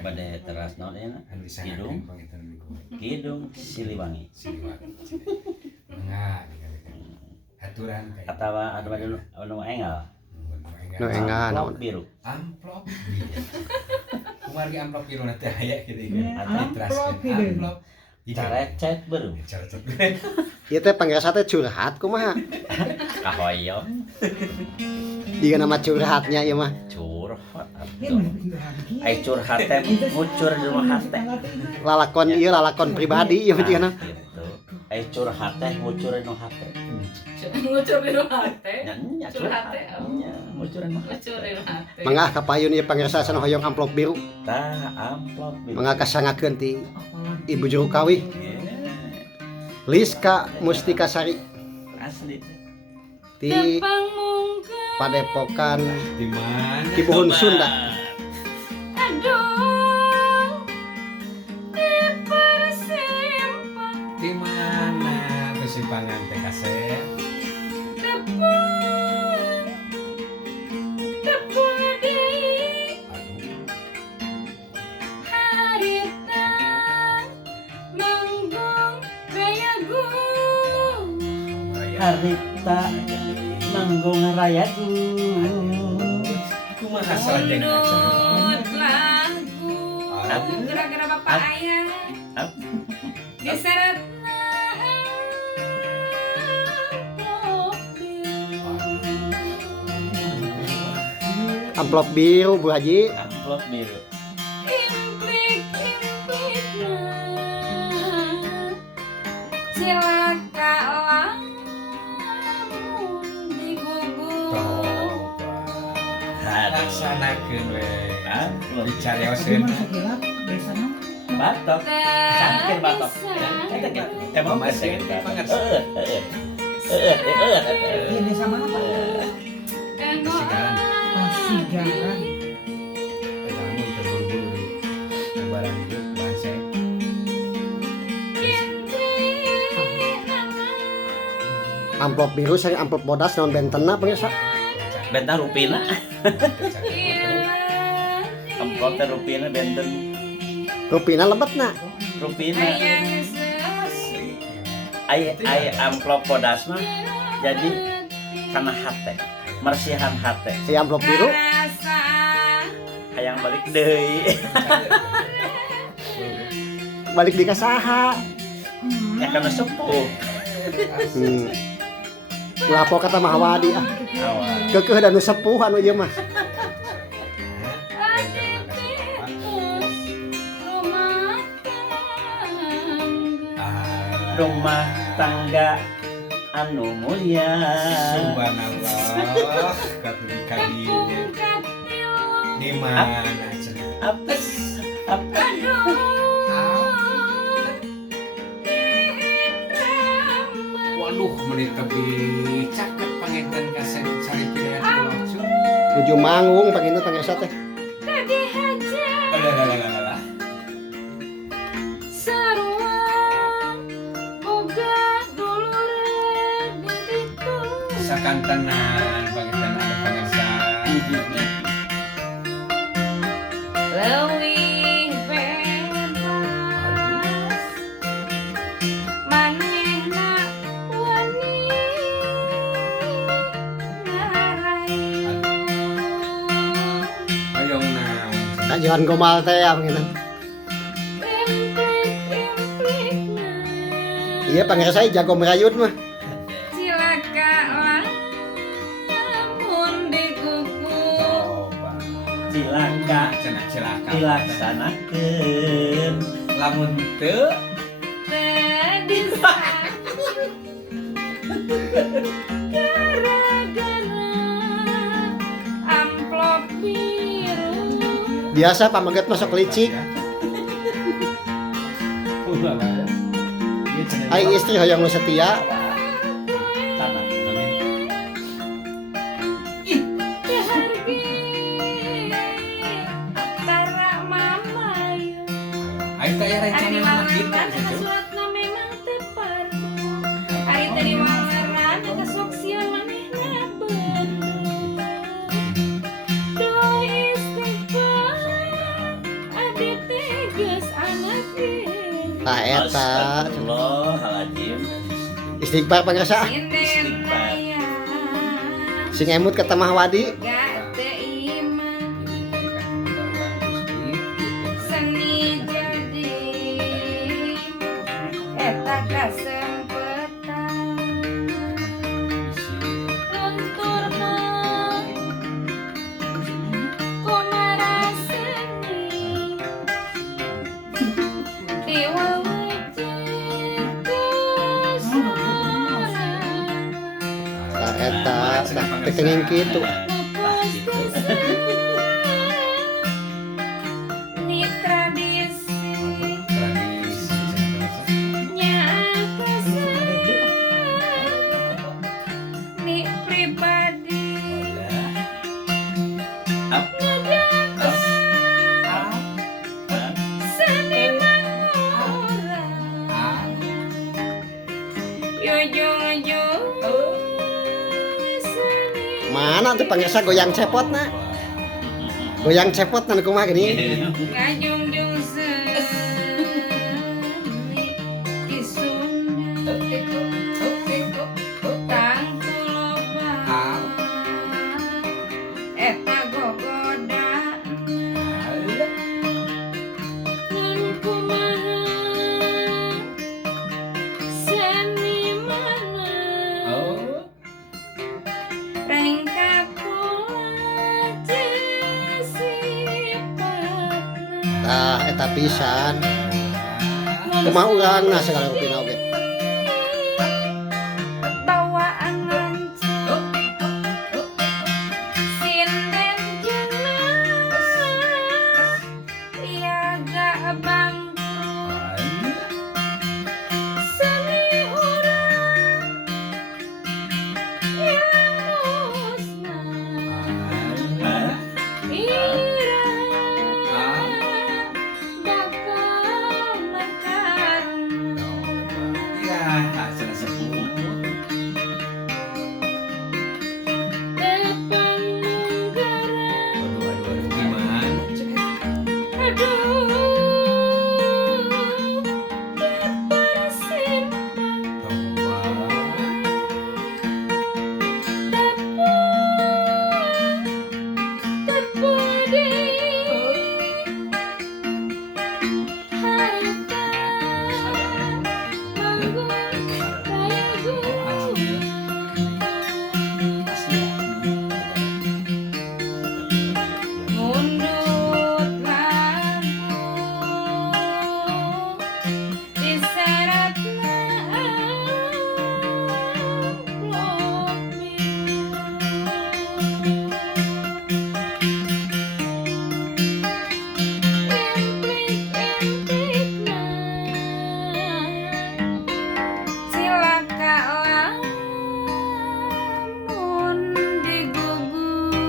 bade teras naon eta Kidung Siliwangi aturan atawa anu enggal nu engan amplop biru amplop kumargi amplop biru nanti aya kitu amplop biru carecet beureum ieu teh pangrasa teh curhat kumaha kahoyong dieu nama curhatnya ieu mah curhat ai curhat teh ngucur di rumah hate lalakon pribadi ieu mah cenah gitu ai curhat teh ngucur di rumah hate ngucur di rumah hate nya curhat teh ngucur di rumah ngucur di rumah hate mangga kapayun ieu pangrasa sana hoyong amplop biru tah amplop biru mangga kasangakeun ti Ibu Juru Kawi Liska Mustika Sari asli ti Padepokan di mana Kibuhun Sunda. aduh dipersimpan di mana persimpangan teh kasep tepudi aduh harita manggung rayagung harita manggung rayagu kumaha selajeng Undut lagu gara-gara bapak ayah diseret Amplop biru Bu Haji. amplop biru cilaka lamun digugur laksanakeun we amplop dicarioskeun batok cangkir batok eta ge emang Masih keseng banget. ini sama apa Kesigaran. Pasigaran Eta mah terburu-buru barang itu bahasa Amplop biru sering amplop bodas naon bentenna pangrasa. bentang rupina amplop teh rupina benten Rupina lebetna. rupina ai amplop bodas mah jadi kana hate marsihan hate Si amplop biru hayang balik deui balik di kasaha. ya kana sepuh Lapo kata Mahawadi ah. awal Keukeuh dan nu sepuh anu ieu mah. rumah tangga anu mulia Subhanallah kadinya di mana cenah apes apa waduh menit tebih caket pangetan kasep sari pilihan langsung Nuju manggung panginut pangrasa teh. alah sakantenan pangetan ada pangesan leuwih bebas manehna wani ngarayu hoyong naon Kajuan gomal teh ya panginut. implik-implikna Iya pangrasa jago merayut mah. cilaka lamun digugur coba cilaka cenah cilaka dilaksanakeun lamun teu gara-gara amplop biru Biasa pamaget masuk licik. Ai istri hoyong nu setia. tanah dihargi tara mamayu aing teh aya ari rencana dilawan gitu eta suratna memang teu pardu ari teh diwawaran eta sok sieun manehna bener doi istighfar adik Tah eta Astagfirullahaladzim. istighfar pangasa Sinden raya sing emut ke Tamah Wadi. gak teiman Jadi seni jadi eta kasempetan luntur mah komara seni diwawajib kesorangan Tah eta tah tekenging kitu. Ni tradisi tradisi nyata ni pribadi seniman orang ujung-ujung seni Mana tuh pangasa goyang cepot na? Goyang cepot nan kumaha gini. ngajungjung seni kisunda tangtu loba eta gogoda ngan kumaha seni mana ringkak kula sifat Tah eta pisan. Kumaha urangna segala rupina oge. bawaan lancip sinden jelas ya gak bangkrut seni urang ilang musnah ira bakal mekarna ya hasil sepuh depan negara aduh gimana cek aduh dapat simpang coba tepudi harta manggung kayu mundut lampu diseratna amplop implik-implikna cilaka lamun digugur